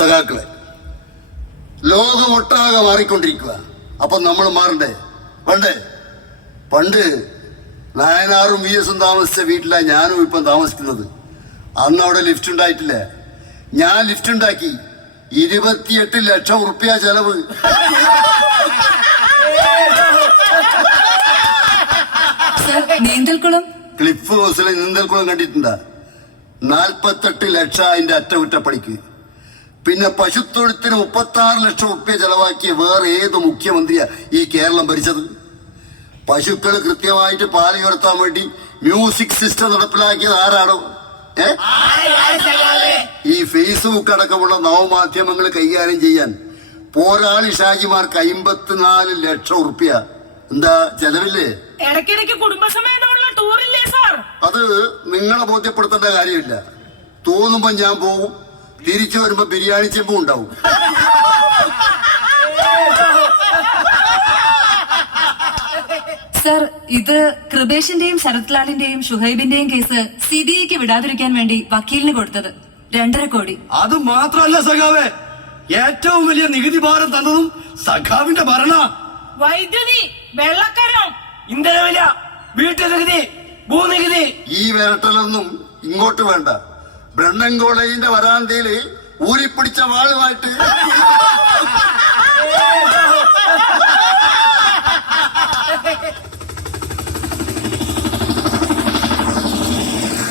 സഖാക്കളെ ലോകം ഒട്ടാകെ മാറിക്കൊണ്ടിരിക്കുക അപ്പം നമ്മൾ മാറണ്ടേ പണ്ടേ പണ്ട് നായനാറും വി എസും താമസിച്ച വീട്ടിലാണ് ഞാനും ഇപ്പം താമസിക്കുന്നത് അന്ന് അവിടെ ലിഫ്റ്റ് ഉണ്ടായിട്ടില്ല ഞാൻ ലിഫ്റ്റ് ഉണ്ടാക്കി ഇരുപത്തിയെട്ട് ലക്ഷം ഉറുപ്പ്യ ചെലവ് നീന്തൽക്കുളം ക്ലിഫ് ഹൗസിലെ നീന്തൽക്കുളം കണ്ടിട്ടുണ്ടാ നാൽപ്പത്തെട്ട് ലക്ഷം അതിന്റെ അറ്റകുറ്റപ്പണിക്ക് പിന്നെ പശുത്തൊഴുത്തിന് മുപ്പത്തി ആറ് ലക്ഷം റുപ്യ ചെലവാക്കിയ വേറെ ഏത് മുഖ്യമന്ത്രിയാ ഈ കേരളം ഭരിച്ചത് പശുക്കൾ കൃത്യമായിട്ട് പാല് ഉയർത്താൻ വേണ്ടി മ്യൂസിക് സിസ്റ്റം നടപ്പിലാക്കിയത് ആരാണോ ഈ ഫേസ്ബുക്ക് അടക്കമുള്ള നവമാധ്യമങ്ങൾ കൈകാര്യം ചെയ്യാൻ പോരാളി ഷാജിമാർക്ക് അയിമ്പത്തിനാല് ലക്ഷം ഉറുപ്യ എന്താ ചെലവില്ലേ അത് നിങ്ങളെ ബോധ്യപ്പെടുത്തേണ്ട കാര്യമില്ല തോന്നുമ്പോ ഞാൻ പോകും തിരിച്ചു വരുമ്പോ ബിരിയാണി ചെമ്പും ഉണ്ടാവും സർ ഇത് കൃപേഷിന്റെയും ലാലിന്റെയും ഷുഹൈബിന്റെയും കേസ് സി ബി ഐക്ക് വിടാതിരിക്കാൻ വേണ്ടി വക്കീലിന് കൊടുത്തത് രണ്ടര കോടി അത് മാത്രമല്ല സഖാവേ ഏറ്റവും വലിയ നികുതി ഭാരം തന്നതും സഖാവിന്റെ ഭരണ വൈദ്യുതി വെള്ളക്കരം വില വീട്ടു നികുതി ഭൂനികുതി ഈ വിരട്ടലൊന്നും ഇങ്ങോട്ട് വേണ്ട ബ്രണ്ണൻ കോളേജിന്റെ വരാന്തയില് ഊരിപ്പിടിച്ച വാളുമായിട്ട്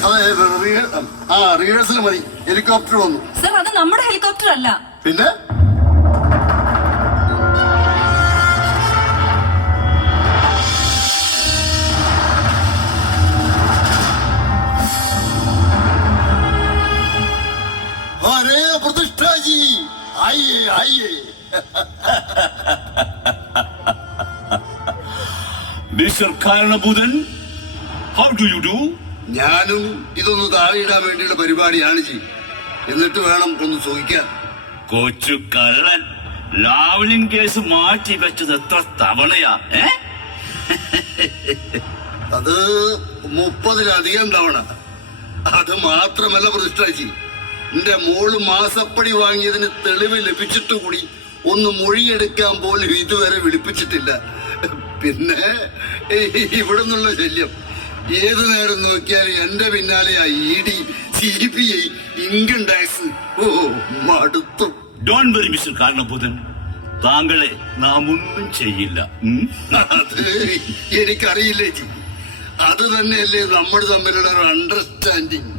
അതെ ആ റിഹേഴ്സൽ മതി ഹെലികോപ്റ്റർ വന്നു സർ അത് നമ്മുടെ ഹെലികോപ്റ്റർ അല്ല പിന്നെ अरे प्रतिष्ठा जी आइए आइए മിസ്റ്റർ കാരണഭൂതൻ ഹൗ ഡു യു ഡു ഞാനും ഇതൊന്ന് താഴെയിടാൻ വേണ്ടിയുള്ള പരിപാടിയാണ് ജി എന്നിട്ട് വേണം ഒന്ന് ചോദിക്കാൻ കൊച്ചു കള്ളൻ ലാവലിൻ കേസ് മാറ്റി വെച്ചത് എത്ര തവണയാ ഏ അത് മുപ്പതിലധികം തവണ അത് മാത്രമല്ല പ്രതിഷ്ഠാച്ചി എന്റെ മോള് മാസപ്പടി വാങ്ങിയതിന് തെളിവ് ലഭിച്ചിട്ട് കൂടി ഒന്ന് മൊഴിയെടുക്കാൻ പോലും ഇതുവരെ വിളിപ്പിച്ചിട്ടില്ല പിന്നെ ഇവിടെ നിന്നുള്ള ശല്യം ഏത് നേരം നോക്കിയാലും എന്റെ പിന്നാലെ ആ E D C B I income tax ഓ മടുത്തു ഡോൺ വെരി മിസ്റ്റർ കാരണബോധൻ താങ്കളെ നാം ഒന്നും ചെയ്യില്ല എനിക്കറിയില്ലേ ജി അത് തന്നെയല്ലേ നമ്മൾ തമ്മിലുള്ള ഒരു അണ്ടർസ്റ്റാൻഡിങ്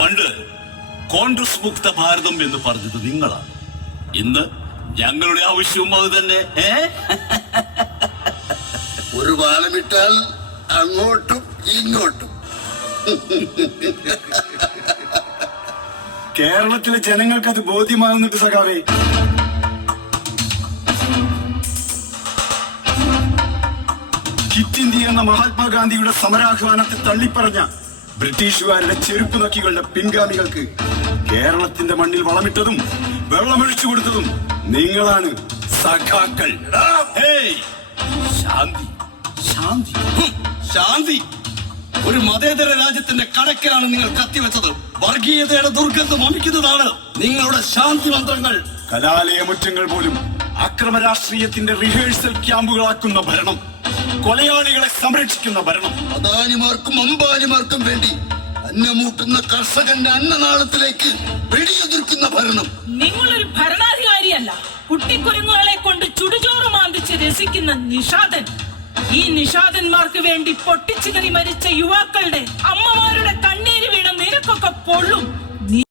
പണ്ട് കോൺഗ്രസ് മുക്ത ഭാരതം എന്ന് പറഞ്ഞത് നിങ്ങളാണ് ഇന്ന് ഞങ്ങളുടെ ആവശ്യവും അത് തന്നെ ഒരു ബാലമിട്ടാൽ അങ്ങോട്ടും ഇങ്ങോട്ടും കേരളത്തിലെ ജനങ്ങൾക്ക് അത് ബോധ്യമാകുന്നുണ്ട് സഖാവേ കിറ്റ് ഇന്ത്യ എന്ന മഹാത്മാഗാന്ധിയുടെ സമരാഹ്വാനത്തെ തള്ളിപ്പറഞ്ഞ ബ്രിട്ടീഷുകാരുടെ ചെരുപ്പ് നക്കികളുടെ പിൻഗാമികൾക്ക് കേരളത്തിന്റെ മണ്ണിൽ വളമിട്ടതും വെള്ളമൊഴിച്ചു കൊടുത്തതും നിങ്ങളാണ് സഖാക്കൾ ശാന്തി ശാന്തി ശാന്തി ഒരു മതേതര രാജ്യത്തിന്റെ കടക്കിലാണ് നിങ്ങൾ കത്തിവെച്ചത് വർഗീയതയുടെ ദുർഗന്ധം അമിക്കുന്നതാണ് നിങ്ങളുടെ ശാന്തി മന്ത്രങ്ങൾ കലാലയ മുറ്റങ്ങൾ പോലും അക്രമ രാഷ്ട്രീയത്തിന്റെ റിഹേഴ്സൽ ക്യാമ്പുകളാക്കുന്ന ഭരണം കൊലയാളികളെ സംരക്ഷിക്കുന്ന ഭരണം അദാനിമാർക്കും അംബാനിമാർക്കും വേണ്ടി അന്നമൂട്ടുന്ന കർഷകന്റെ അന്നനാളത്തിലേക്ക് വെടിയെതിർക്കുന്ന ഭരണം നിങ്ങളൊരു ഭരണാധികാരിയല്ല കുട്ടിക്കുരുങ്ങുകളെ കൊണ്ട് ചുടുചോറ് മാന്തിച്ച് രസിക്കുന്ന നിഷാദൻ ഈ നിഷാദന്മാർക്ക് വേണ്ടി കറി മരിച്ച യുവാക്കളുടെ അമ്മമാരുടെ കണ്ണീര് വീണ നിരക്കൊക്കെ പൊള്ളും